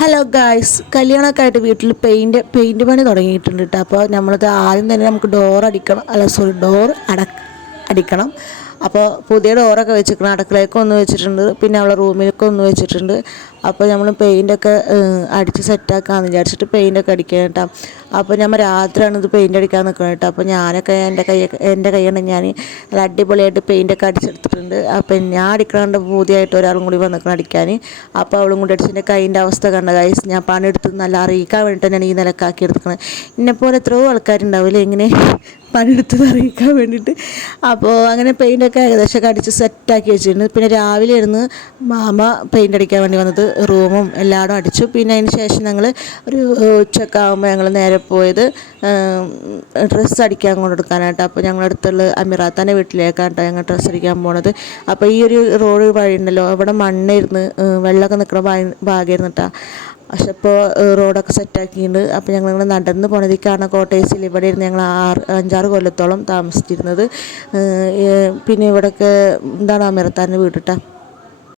Hello guys കല്യാണമൊക്കെ ആയിട്ട് വീട്ടിൽ പെയിന്റ് പെയിന്റ് പണി തുടങ്ങിയിട്ടുണ്ട് കേട്ടോ അപ്പോൾ നമ്മളത് ആദ്യം തന്നെ നമുക്ക് ഡോർ അടിക്കണം. അല്ല സോറി ഡോർ അട അടിക്കണം. അപ്പോൾ പുതിയ ഡോറൊക്കെ വെച്ചിരിക്കണം അടുക്കളയൊക്കെ ഒന്ന് വെച്ചിട്ടുണ്ട്. പിന്നെ അവളെ റൂമിലൊക്കെ ഒന്ന് വെച്ചിട്ടുണ്ട്. അപ്പോൾ നമ്മൾ പെയിന്റൊക്കെ അടിച്ച് സെറ്റാക്കാമെന്ന് വിചാരിച്ചിട്ട് പെയിന്റൊക്കെ അടിക്കാൻ കേട്ടോ അപ്പോൾ നമ്മൾ രാത്രിയാണ് ഇത് പെയിന്റ് അടിക്കാൻ നിൽക്കുന്നത് കേട്ടോ അപ്പോൾ ഞാനൊക്കെ എന്റെ കൈ എന്റെ കൈകൊണ്ട് ഞാൻ നല്ല അടിപൊളിയായിട്ട് പെയിന്റൊക്കെ അടിച്ചെടുത്തിട്ടുണ്ട്. അപ്പോൾ ഞാൻ അടിക്കണ പൂതിയായിട്ട് ഒരാളും കൂടി വന്നിക്കണം അടിക്കാൻ അപ്പോൾ അവളും കൂടി അടിച്ച് എന്റെ കൈന്റെ അവസ്ഥ കണ്ട കൈസ് ഞാൻ പണിയെടുത്ത് നല്ല അറിയിക്കാൻ വേണ്ടിയിട്ട് ഞാൻ ഈ നിലക്കാക്കി എടുക്കുന്നത് എന്നെപ്പോലെ എത്രയോ ആൾക്കാരുണ്ടാവില്ലേ ഇങ്ങനെ പണിയെടുത്തത് അറിയിക്കാൻ വേണ്ടിയിട്ട് അപ്പോൾ അങ്ങനെ പെയിന്റൊക്കെ ഏകദേശമൊക്കെ അടിച്ച് സെറ്റാക്കി വെച്ചിട്ടുണ്ട്. പിന്നെ രാവിലെ ഇരുന്ന് മാമ പെയിന്റ് അടിക്കാൻ വേണ്ടി വന്നത്. റൂമും എല്ലായിടും അടിച്ചു. പിന്നെ അതിന് ശേഷം ഞങ്ങൾ ഒരു ഉച്ചക്കാകുമ്പോൾ ഞങ്ങൾ നേരെ പോയത് ഡ്രസ്സ് അടിക്കാൻ കൊണ്ടെടുക്കാനായിട്ട് അപ്പോൾ ഞങ്ങളടുത്തുള്ള അമിറാത്താന്റെ വീട്ടിലേക്കാണ് ഞങ്ങൾ ഡ്രസ്സ് അടിക്കാൻ പോണത്. അപ്പോൾ ഈ ഒരു റോഡ് വഴി ഉണ്ടല്ലോ അവിടെ മണ്ണിരുന്ന് വെള്ളമൊക്കെ നിൽക്കുന്ന ഭാഗമായിരുന്നു കേട്ടോ പക്ഷെ ഇപ്പോൾ റോഡൊക്കെ സെറ്റാക്കിയിട്ടുണ്ട് അപ്പോൾ ഞങ്ങൾ നടന്ന് പോണതിക്കാണ് കോട്ടേഴ്സിൽ ഇവിടെ ഇരുന്ന് ഞങ്ങൾ ആറ് അഞ്ചാറ് കൊല്ലത്തോളം താമസിച്ചിരുന്നത്. പിന്നെ ഇവിടെയൊക്കെ എന്താണ് അമിറത്താന്റെ വീട്ടിട്ടാ